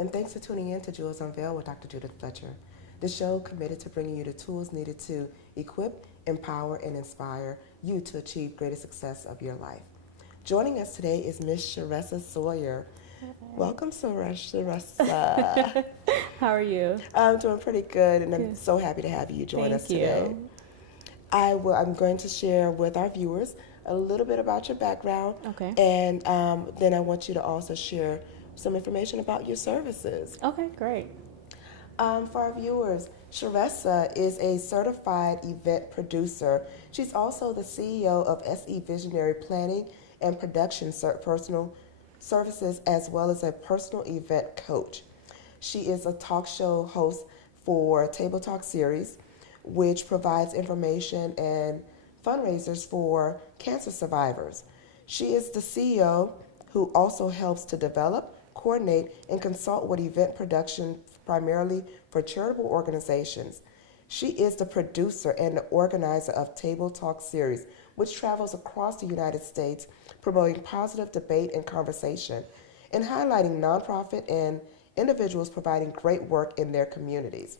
and thanks for tuning in to Jewels Unveiled with Dr. Judith Fletcher. The show committed to bringing you the tools needed to equip, empower, and inspire you to achieve greater success of your life. Joining us today is Miss Charessa Sawyer. Welcome, Charessa. How are you? I'm doing pretty good, and I'm so happy to have you join us today. I'm going to share with our viewers a little bit about your background, and then I want you to also share some information about your services. Okay, great. For our viewers, Charessa is a certified event producer. She's also the CEO of SE Visionary Planning and Production Personal Services, as well as a personal event coach. She is a talk show host for Table Talk Series, which provides information and fundraisers for cancer survivors. She is the CEO who also helps to develop, coordinate, and consult with event production primarily for charitable organizations. She is the producer and the organizer of Table Talk Series, which travels across the United States promoting positive debate and conversation and highlighting nonprofit and individuals providing great work in their communities.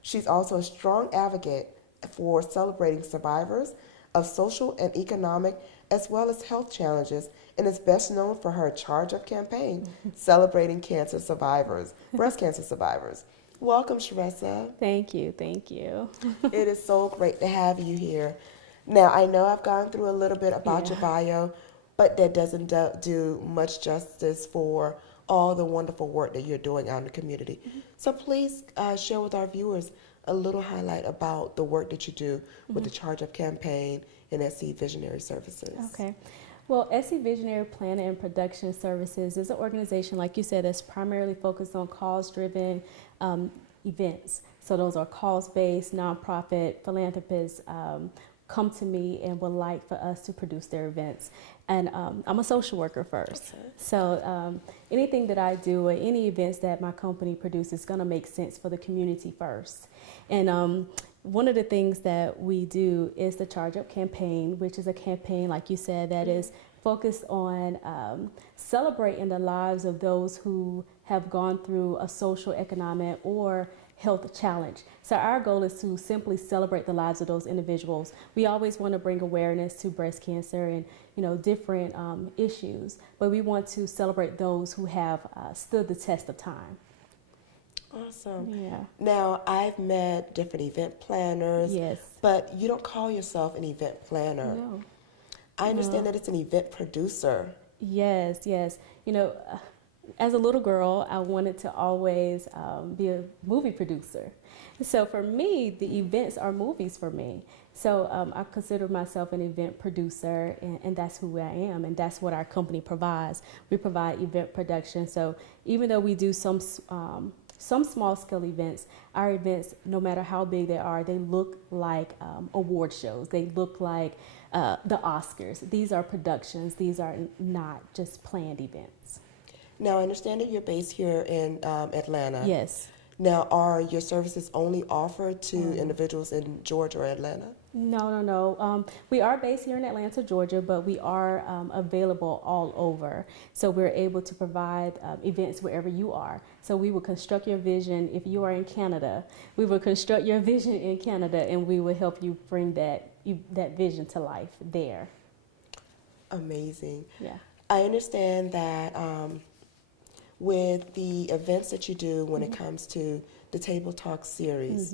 She's also a strong advocate for celebrating survivors of social and economic as well as health challenges, and is best known for her Charge Up campaign celebrating cancer survivors, breast cancer survivors. Welcome, Charessa. Thank you, thank you. It is so great to have you here. Now, I know I've gone through a little bit about your bio, but that doesn't do much justice for all the wonderful work that you're doing out in the community. So please share with our viewers a little highlight about the work that you do with the Charge Up campaign and SE Visionary Services. Okay. Well, SE Visionary Planning and Production Services is an organization, like you said, that's primarily focused on cause-driven events. So those are cause-based, nonprofit, philanthropists come to me and would like for us to produce their events. And I'm a social worker first. Okay. So anything that I do or any events that my company produces is going to make sense for the community first. And one of the things that we do is the Charge Up campaign, which is a campaign, like you said, that is focused on celebrating the lives of those who have gone through a social, economic, or health challenge. So our goal is to simply celebrate the lives of those individuals. We always want to bring awareness to breast cancer and different issues, but we want to celebrate those who have stood the test of time. Awesome. Yeah. Now, I've met different event planners, yes, but you don't call yourself an event planner. No. I understand that it's an event producer. Yes, yes. As a little girl, I wanted to always be a movie producer. So for me, the events are movies for me. So I consider myself an event producer, and that's who I am, and that's what our company provides. We provide event production. So even though we do some small-scale events, our events, no matter how big they are, they look like award shows. They look like the Oscars. These are productions. These are not just planned events. Now, I understand that you're based here in Atlanta. Yes. Now, are your services only offered to individuals in Georgia or Atlanta? No. We are based here in Atlanta, Georgia, but we are available all over. So we're able to provide events wherever you are. So we will construct your vision. If you are in Canada, we will construct your vision in Canada, and we will help you bring that vision to life there. Amazing. Yeah. I understand that with the events that you do when it comes to the Table Talk series,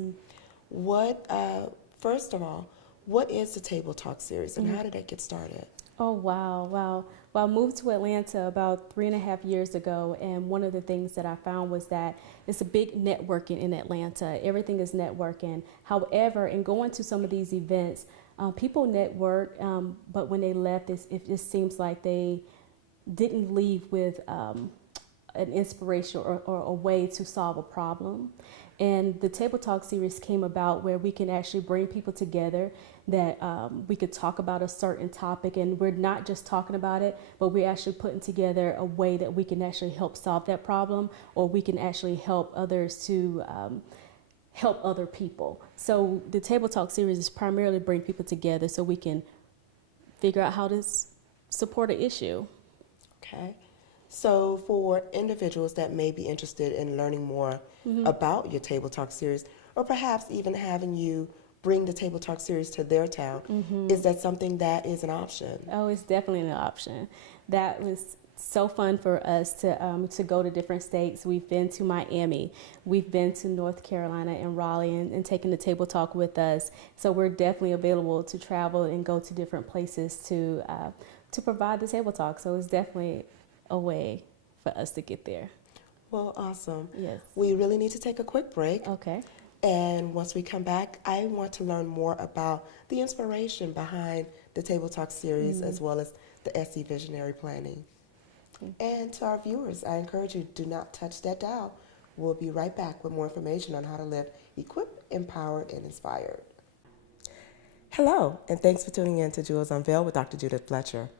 first of all, what is the Table Talk series and how did that get started? Oh, wow. Well, I moved to Atlanta about 3.5 years ago, and one of the things that I found was that it's a big networking in Atlanta. Everything is networking. However, in going to some of these events, people network, but when they left, it just seems like they didn't leave with an inspiration or a way to solve a problem. And the Table Talk series came about where we can actually bring people together, that we could talk about a certain topic, and we're not just talking about it, but we're actually putting together a way that we can actually help solve that problem, or we can actually help others to help other people. So the Table Talk series is primarily bring people together so we can figure out how to support an issue. Okay. So, for individuals that may be interested in learning more about your Table Talk series, or perhaps even having you bring the Table Talk series to their town, is that something that is an option? Oh, it's definitely an option. That was so fun for us to go to different states. We've been to Miami, we've been to North Carolina and Raleigh, and taking the Table Talk with us. So we're definitely available to travel and go to different places to provide the Table Talk. So it's definitely a way for us to get there. Well, awesome. Yes. We really need to take a quick break. Okay. And once we come back, I want to learn more about the inspiration behind the Table Talk series as well as the SE Visionary Planning. And to our viewers, I encourage you, do not touch that dial. We'll be right back with more information on how to live equipped, empowered, and inspired. Hello, and thanks for tuning in to Jewels Unveiled with Dr. Judith Fletcher.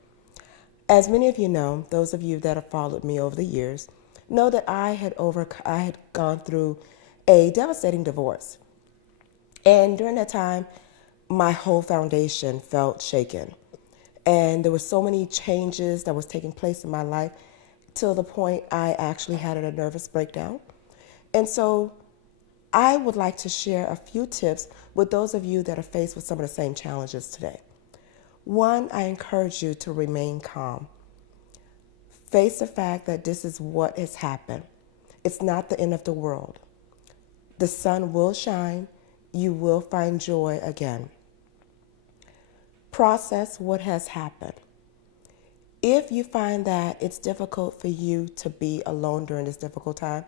As many of you know, those of you that have followed me over the years, know that I had gone through a devastating divorce. And during that time, my whole foundation felt shaken. And there were so many changes that was taking place in my life till the point I actually had a nervous breakdown. And so I would like to share a few tips with those of you that are faced with some of the same challenges today. One, I encourage you to remain calm. Face the fact that this is what has happened. It's not the end of the world. The sun will shine. You will find joy again. Process what has happened. If you find that it's difficult for you to be alone during this difficult time,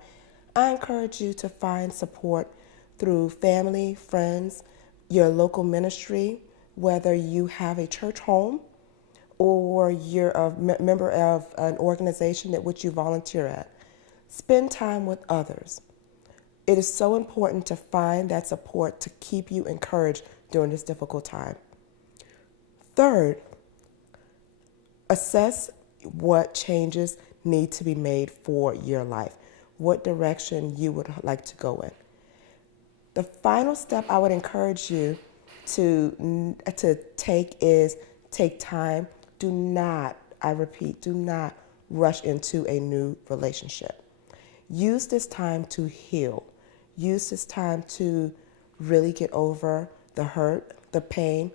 I encourage you to find support through family, friends, your local ministry, whether you have a church home or you're a member of an organization at which you volunteer at. Spend time with others. It is so important to find that support to keep you encouraged during this difficult time. Third, assess what changes need to be made for your life, what direction you would like to go in. The final step I would encourage you to take is take time. Do not, I repeat, do not rush into a new relationship. Use this time to heal. Use this time to really get over the hurt, the pain,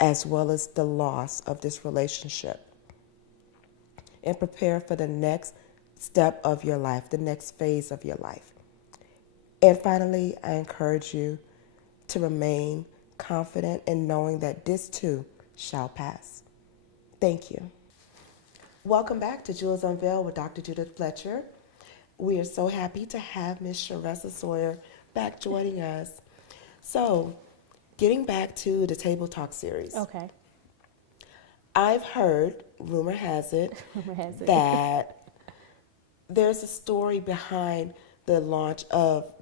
as well as the loss of this relationship. And prepare for the next step of your life, the next phase of your life. And finally, I encourage you to remain confident in knowing that this too shall pass. Thank you. Welcome back to Jewels Unveiled with Dr. Judith Fletcher. We are so happy to have Ms. Charessa Sawyer back joining us. So, getting back to the Table Talk series. Okay. I've heard, rumor has it, that there's a story behind the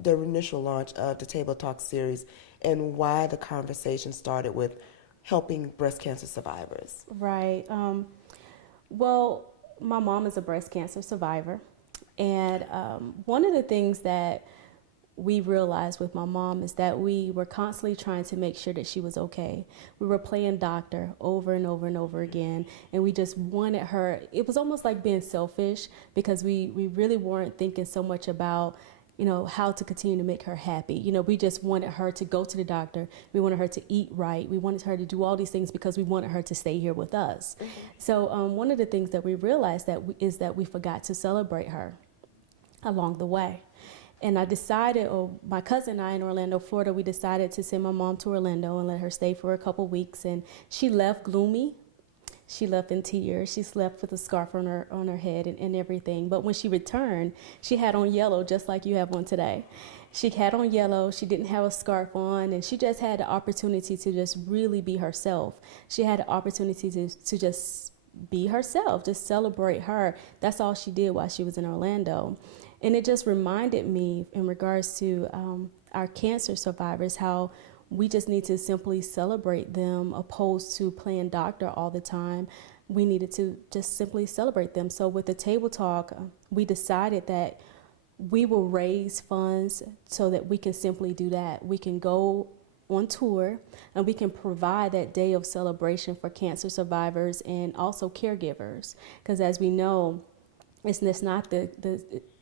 initial launch of the Table Talk series and why the conversation started with helping breast cancer survivors. Right. Well, my mom is a breast cancer survivor. And one of the things that we realized with my mom is that we were constantly trying to make sure that she was okay. We were playing doctor over and over and over again, and we just wanted her. It was almost like being selfish because we really weren't thinking so much about, how to continue to make her happy. We just wanted her to go to the doctor. We wanted her to eat right. We wanted her to do all these things because we wanted her to stay here with us. Mm-hmm. So one of the things that we realized is that we forgot to celebrate her along the way. And I decided, my cousin and I in Orlando, Florida, we decided to send my mom to Orlando and let her stay for a couple weeks. And she left gloomy. She left in tears. She slept with a scarf on her head and everything. But when she returned, she had on yellow, just like you have on today. She had on yellow. She didn't have a scarf on, and she just had the opportunity to just really be herself. She had the opportunity to just be herself, just celebrate her. That's all she did while she was in Orlando. And it just reminded me in regards to our cancer survivors, how we just need to simply celebrate them opposed to playing doctor all the time. We needed to just simply celebrate them. So with the Table Talk, we decided that we will raise funds so that we can simply do that. We can go on tour and we can provide that day of celebration for cancer survivors and also caregivers. Because as we know, It's not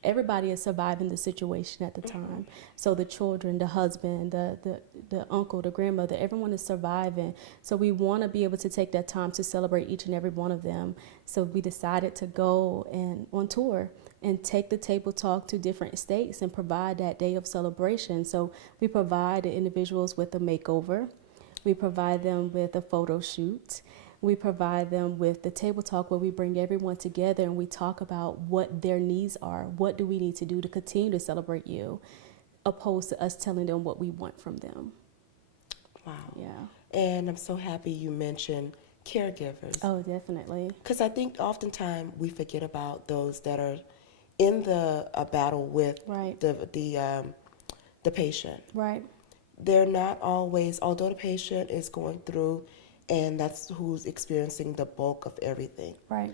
everybody is surviving the situation at the time. So the children, the husband, the uncle, the grandmother, everyone is surviving. So we want to be able to take that time to celebrate each and every one of them. So we decided to go and on tour and take the table talk to different states and provide that day of celebration. So we provide the individuals with a makeover. We provide them with a photo shoot. We provide them with the table talk where we bring everyone together and we talk about what their needs are. What do we need to do to continue to celebrate you, opposed to us telling them what we want from them. Wow. Yeah. And I'm so happy you mentioned caregivers. Oh, definitely. Because I think oftentimes we forget about those that are in the battle with Right. the patient. Right. They're not always, although the patient is going through, and that's who's experiencing the bulk of everything. Right.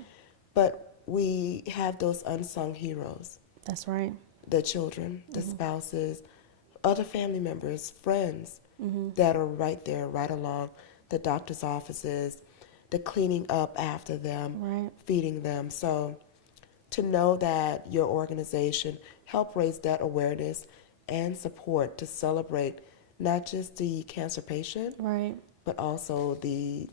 But we have those unsung heroes. That's right. The children, the spouses, other family members, friends Mm-hmm. that are right there, right along the doctor's offices, the cleaning up after them, Right. feeding them. So to know that your organization helped raise that awareness and support to celebrate not just the cancer patient, Right. but also the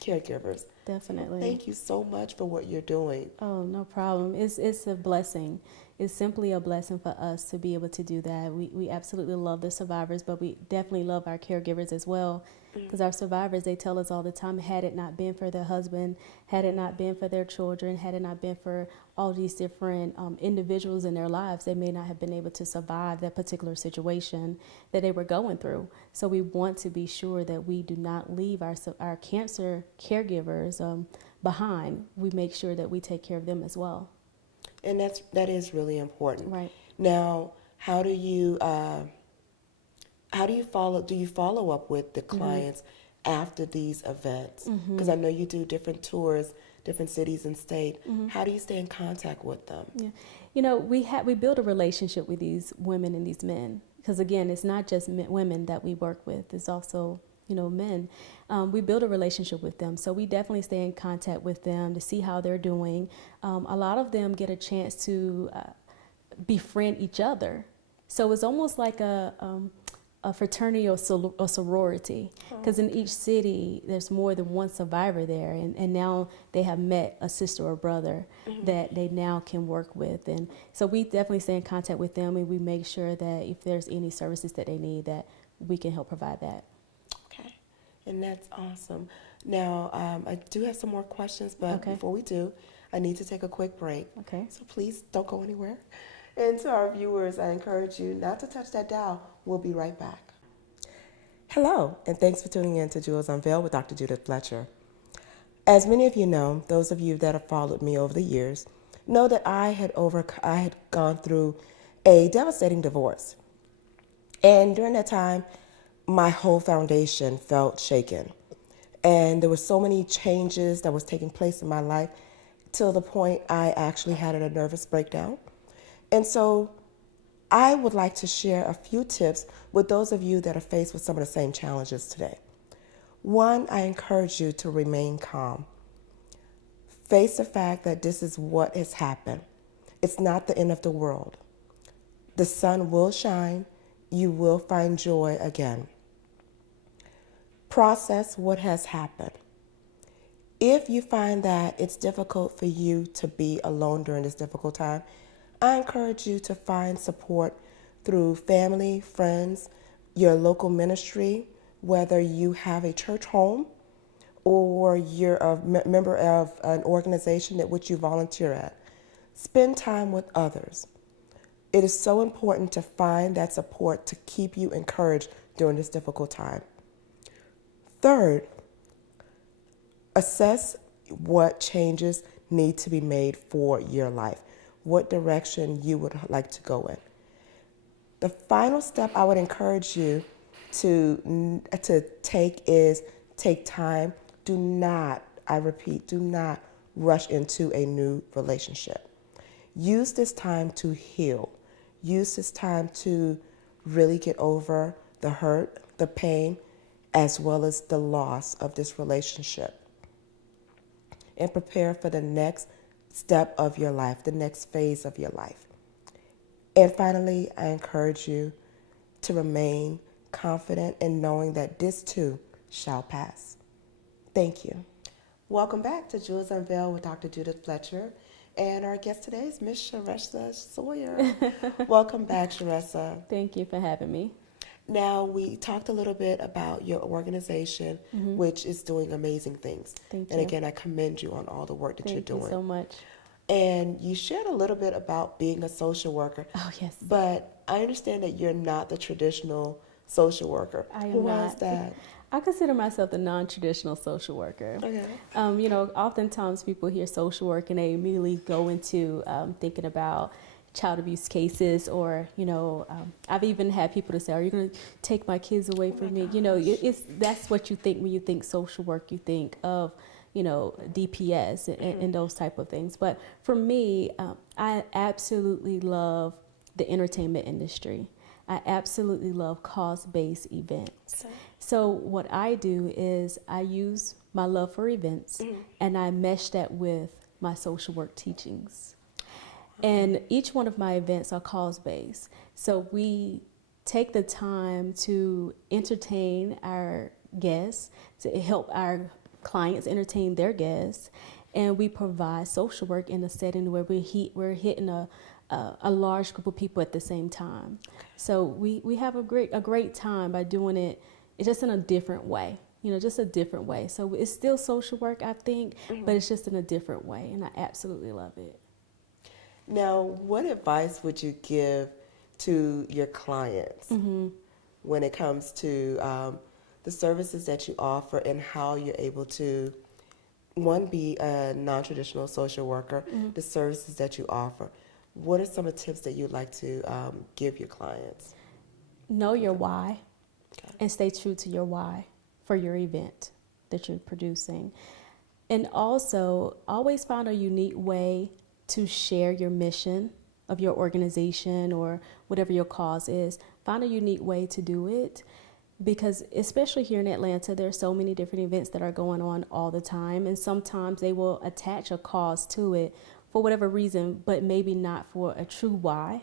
caregivers. Definitely. Thank you so much for what you're doing. Oh, no problem. It's a blessing. It's simply a blessing for us to be able to do that. We absolutely love the survivors, but we definitely love our caregivers as well. Because our survivors, they tell us all the time, had it not been for their husband, had it not been for their children, had it not been for all these different individuals in their lives, they may not have been able to survive that particular situation that they were going through. So we want to be sure that we do not leave our cancer caregivers behind. We make sure that we take care of them as well. And that is really important. Right. Now, how do you follow up with the clients after these events? Because I know you do different tours, different cities and state. How do you stay in contact with them? Yeah. You know, we build a relationship with these women and these men, because again, it's not just women that we work with, it's also, men. We build a relationship with them. So we definitely stay in contact with them to see how they're doing. A lot of them get a chance to befriend each other. So it's almost like a fraternity or sorority, because in each city there's more than one survivor there, and now they have met a sister or brother that they now can work with. And so we definitely stay in contact with them, and we make sure that if there's any services that they need, that we can help provide that. Okay, and that's awesome. Now, I do have some more questions, but before we do, I need to take a quick break. Okay. So please don't go anywhere. And to our viewers, I encourage you not to touch that dial. We'll be right back. Hello, and thanks for tuning in to Jewels Unveiled with Dr. Judith Fletcher. As many of you know, those of you that have followed me over the years, know that I had gone through a devastating divorce. And during that time, my whole foundation felt shaken. And there were so many changes that was taking place in my life till the point I actually had a nervous breakdown. And so I would like to share a few tips with those of you that are faced with some of the same challenges today. One, I encourage you to remain calm. Face the fact that this is what has happened. It's not the end of the world. The sun will shine. You will find joy again. Process what has happened. If you find that it's difficult for you to be alone during this difficult time, I encourage you to find support through family, friends, your local ministry, whether you have a church home or you're a member of an organization at which you volunteer at. Spend time with others. It is so important to find that support to keep you encouraged during this difficult time. Third, assess what changes need to be made for your life, what direction you would like to go in. The final step I would encourage you to take is take time. Do not, I repeat, do not rush into a new relationship. Use this time to heal. Use this time to really get over the hurt, the pain, as well as the loss of this relationship. And prepare for the next step of your life, the next phase of your life. And finally, I encourage you to remain confident in knowing that this too shall pass. Thank you. Welcome back to Jewels Unveiled with Dr. Judith Fletcher. And our guest today is Miss Charessa Sawyer. Welcome back, Charessa. Thank you for having me. Now, we talked a little bit about your organization, which is doing amazing things. Thank and you. again, I commend you on all the work that you're doing. Thank you so much. And you shared a little bit about being a social worker. Oh, yes. But I understand that you're not the traditional social worker. I am Why not. is that? I consider myself the non-traditional social worker. Okay. Oftentimes people hear social work and they immediately go into thinking about child abuse cases, or I've even had people to say, "Are you going to take my kids away from me?" That's what you think when you think social work. You think of DPS and those type of things. But for me, I absolutely love the entertainment industry. I absolutely love cause-based events. Okay. So what I do is I use my love for events and I mesh that with my social work teachings. And each one of my events are cause-based. So we take the time to entertain our guests, to help our clients entertain their guests, and we provide social work in a setting where we're hitting a large group of people at the same time. So we have a great time by doing it. It's just in a different way, just a different way. So it's still social work, I think, but it's just in a different way, and I absolutely love it. Now, what advice would you give to your clients when it comes to the services that you offer and how you're able to, one, be a non-traditional social worker, the services that you offer? What are some of the tips that you'd like to give your clients? Know your why and stay true to your why for your event that you're producing. And also, always find a unique way to share your mission of your organization or whatever your cause is. Find a unique way to do it, because especially here in Atlanta, there are so many different events that are going on all the time, and sometimes they will attach a cause to it for whatever reason, but maybe not for a true why.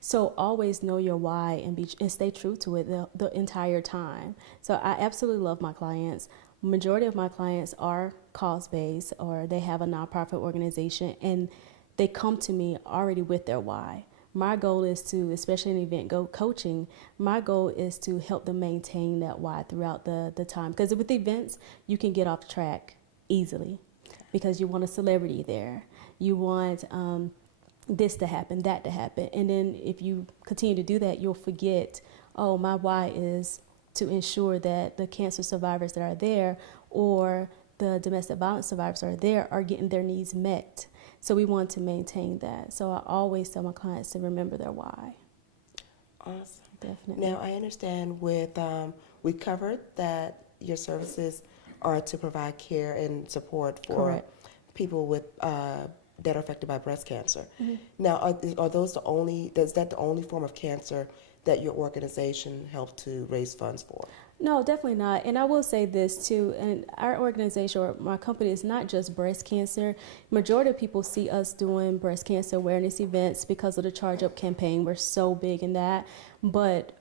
So always know your why and stay true to it the entire time. So I absolutely love my clients. Majority of my clients are cause-based, or they have a nonprofit organization, and they come to me already with their why. My goal is to, especially in event coaching, my goal is to help them maintain that why throughout the time. Because with events, you can get off track easily because you want a celebrity there. You want this to happen, that to happen. And then if you continue to do that, you'll forget, oh, my why is to ensure that the cancer survivors that are there or the domestic violence survivors are there are getting their needs met. So we want to maintain that. So I always tell my clients to remember their why. Awesome. Definitely. Now, I understand with, we covered that your services are to provide care and support for Correct. people with that are affected by breast cancer. Now, are those the only, is that the only form of cancer that your organization helps to raise funds for? No, definitely not. And I will say this too, and our organization or my company is not just breast cancer. Majority of people see us doing breast cancer awareness events because of the Charge Up campaign. We're so big in that. But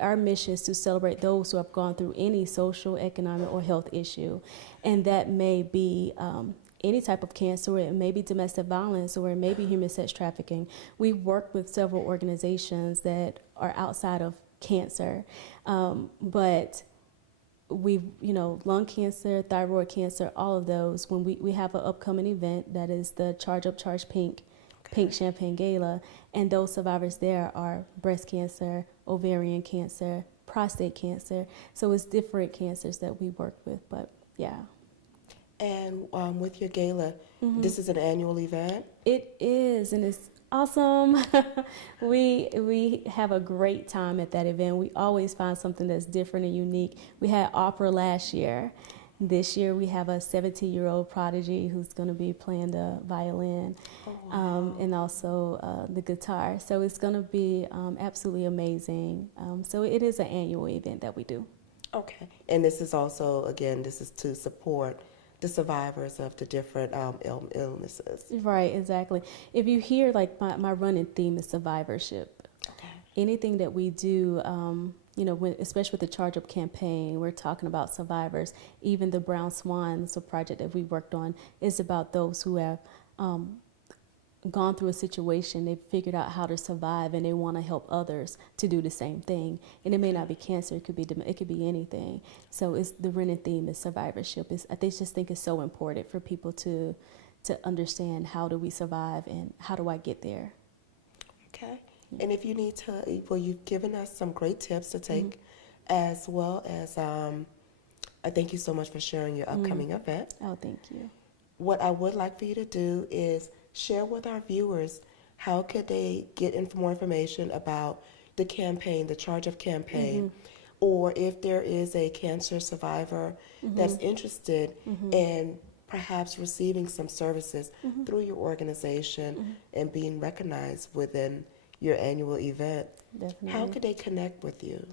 our mission is to celebrate those who have gone through any social, economic, or health issue. And that may be any type of cancer, or it may be domestic violence, or it may be human sex trafficking. We work with several organizations that are outside of cancer, but we, lung cancer, thyroid cancer, all of those. When we have an upcoming event that is the Charge Up, Charge Pink Champagne Gala, and those survivors there are breast cancer, ovarian cancer, prostate cancer. So it's different cancers that we work with, but yeah. And with your gala, this is an annual event? It is, and it's awesome. We have a great time at that event. We always find something that's different and unique. We had opera last year. This year we have a 17-year-old prodigy who's going to be playing the violin. And also the guitar. So it's going to be absolutely amazing. So it is an annual event that we do. Okay. And this is also, again, this is to support the survivors of the different illnesses. Right, exactly. If you hear, like, my running theme is survivorship. Okay. Anything that we do, especially with the Charge Up campaign, we're talking about survivors. Even the Brown Swans, a project that we worked on, is about those who have gone through a situation, they've figured out how to survive, and they want to help others to do the same thing. And it may not be cancer; it could be anything. So it's the running theme is survivorship. I just think it's so important for people to understand, how do we survive and how do I get there. Okay. And if you need to, well, you've given us some great tips to take, as well as I thank you so much for sharing your upcoming event. Oh, thank you. What I would like for you to do is share with our viewers how could they get more information about the campaign, the Charge Up campaign, or if there is a cancer survivor that's interested in perhaps receiving some services through your organization and being recognized within your annual event. Definitely. How could they connect with you?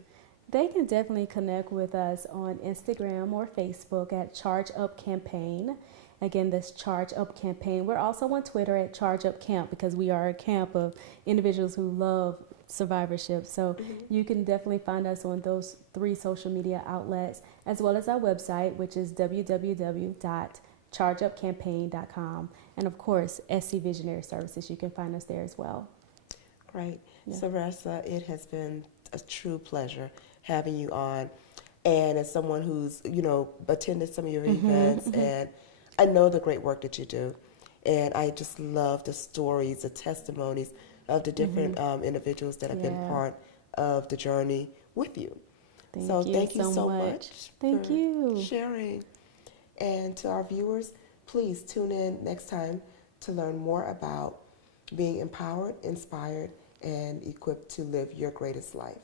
They can definitely connect with us on Instagram or Facebook at Charge Up Campaign. Again, this Charge Up Campaign. We're also on Twitter at Charge Up Camp, because we are a camp of individuals who love survivorship. So you can definitely find us on those 3 social media outlets, as well as our website, which is www.chargeupcampaign.com. And of course, SC Visionary Services. You can find us there as well. Great. Yeah. Charessa, it has been a true pleasure having you on. And as someone who's, attended some of your events, and I know the great work that you do. And I just love the stories, the testimonies of the different individuals that have been part of the journey with you. Thank you so much Thank for you. sharing. And to our viewers, please tune in next time to learn more about being empowered, inspired, and equipped to live your greatest life.